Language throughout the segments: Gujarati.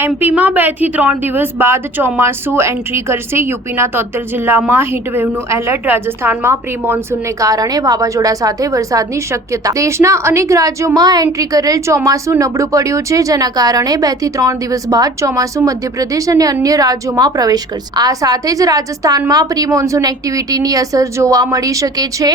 એમપીમાં 2 થી 3 દિવસ બાદ ચોમાસું એન્ટ્રી કરશે। યુપીના 73 જિલ્લામાં હીટવેવનું એલર્ટ। રાજસ્થાનમાં પ્રી મોન્સૂનને કારણે વાવાઝોડા સાથે વરસાદની શક્યતા। દેશના અનેક રાજ્યોમાં એન્ટ્રી કરેલ ચોમાસું નબળું પડ્યું છે, જેના કારણે 2 થી 3 દિવસ બાદ ચોમાસું મધ્યપ્રદેશ અને અન્ય રાજ્યોમાં પ્રવેશ કરશે। આ સાથે જ રાજસ્થાનમાં પ્રી મોન્સૂન એક્ટિવિટીની અસર જોવા મળી શકે છે,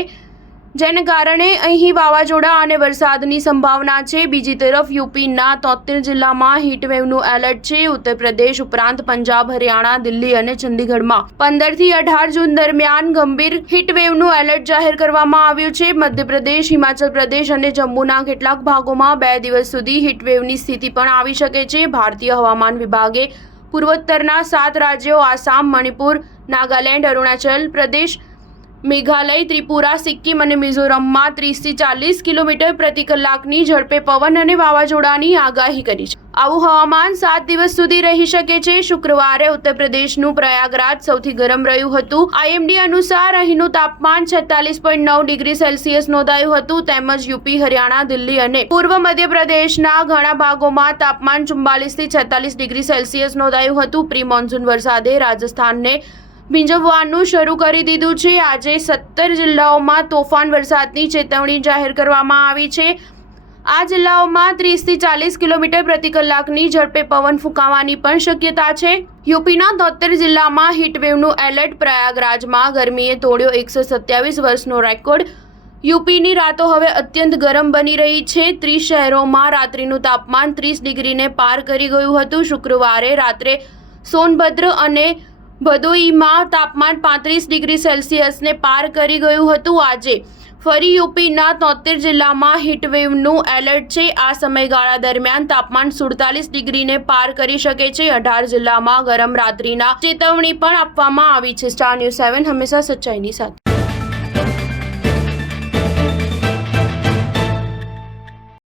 જેને કારણે અહીં વાવાઝોડા અને વરસાદની સંભાવના છે। બીજી તરફ યુપીના 73 જિલ્લામાં હીટવેવનું એલર્ટ છે। ઉત્તર પ્રદેશ ઉપરાંત પંજાબ, હરિયાણા, દિલ્હી અને ચંદીગઢમાં 15 થી 18 જૂન દરમિયાન ગંભીર હીટવેવનું એલર્ટ જાહેર કરવામાં આવ્યું છે। મધ્યપ્રદેશ, હિમાચલ પ્રદેશ અને જમ્મુના કેટલાક ભાગોમાં 2 દિવસ સુધી હીટવેવની સ્થિતિ પણ આવી શકે છે। ભારતીય હવામાન વિભાગે પૂર્વોત્તરના 7 રાજ્યો આસામ, મણિપુર, નાગાલેન્ડ, અરુણાચલ પ્રદેશ, મેઘાલય, ત્રિપુરા, સિક્કિમ અને મિઝોરમમાં 30 થી 40 કિલોમીટર પ્રતિ કલાકની ઝડપે પવન અને વાવાઝોડાની આગાહી કરી છે। આવું હવામાન 7 દિવસ સુધી રહી શકે છે। શુક્રવારે ઉત્તર પ્રદેશનું પ્રયાગરાજ સૌથી ગરમ રહ્યું હતું। આઈએમડી અનુસાર અહીંનું તાપમાન 46.9 ડિગ્રી સેલ્સિયસ નોંધાયું હતું। તેમજ યુપી, હરિયાણા, દિલ્હી અને પૂર્વ મધ્યપ્રદેશના ઘણા ભાગોમાં તાપમાન 44 થી 46 ડિગ્રી સેલ્સિયસ નોંધાયું હતું। પ્રી મોન્સૂન વરસાદે રાજસ્થાનને ભીંજવવાનું શરૂ કરી દીધું છે। આજે 17 જિલ્લાઓમાં તોફાન વરસાદની ચેતવણી જાહેર કરવામાં આવી છે। આ જિલ્લાઓમાં 30 થી 40 કિલોમીટર પ્રતિ કલાકની ઝડપે પવન ફૂંકાવાની પણ શક્યતા છે। યુપીના 73 જિલ્લામાં હીટવેવનું એલર્ટ। પ્રયાગરાજમાં ગરમીએ તોડ્યો 127 વર્ષનો રેકોર્ડ। યુપીની રાતો હવે અત્યંત ગરમ બની રહી છે। 30 શહેરોમાં રાત્રિનું તાપમાન 30 ડિગ્રીને પાર કરી ગયું હતું। શુક્રવારે રાત્રે સોનભદ્ર અને ભદોઈમાં તાપમાન 35 ડિગ્રી સેલ્સિયસને પાર કરી ગયું હતું। આજે ફરી યુપીના 73 જિલ્લામાં હીટવેવનું એલર્ટ છે। આ સમયગાળા દરમિયાન તાપમાન 47 ડિગ્રીને પાર કરી શકે છે। 18 જિલ્લામાં ગરમ રાત્રિના ચેતવણી પણ આપવામાં આવી છે। સ્ટાર ન્યૂઝ 7 હંમેશા સચ્ચાઈની સાથે।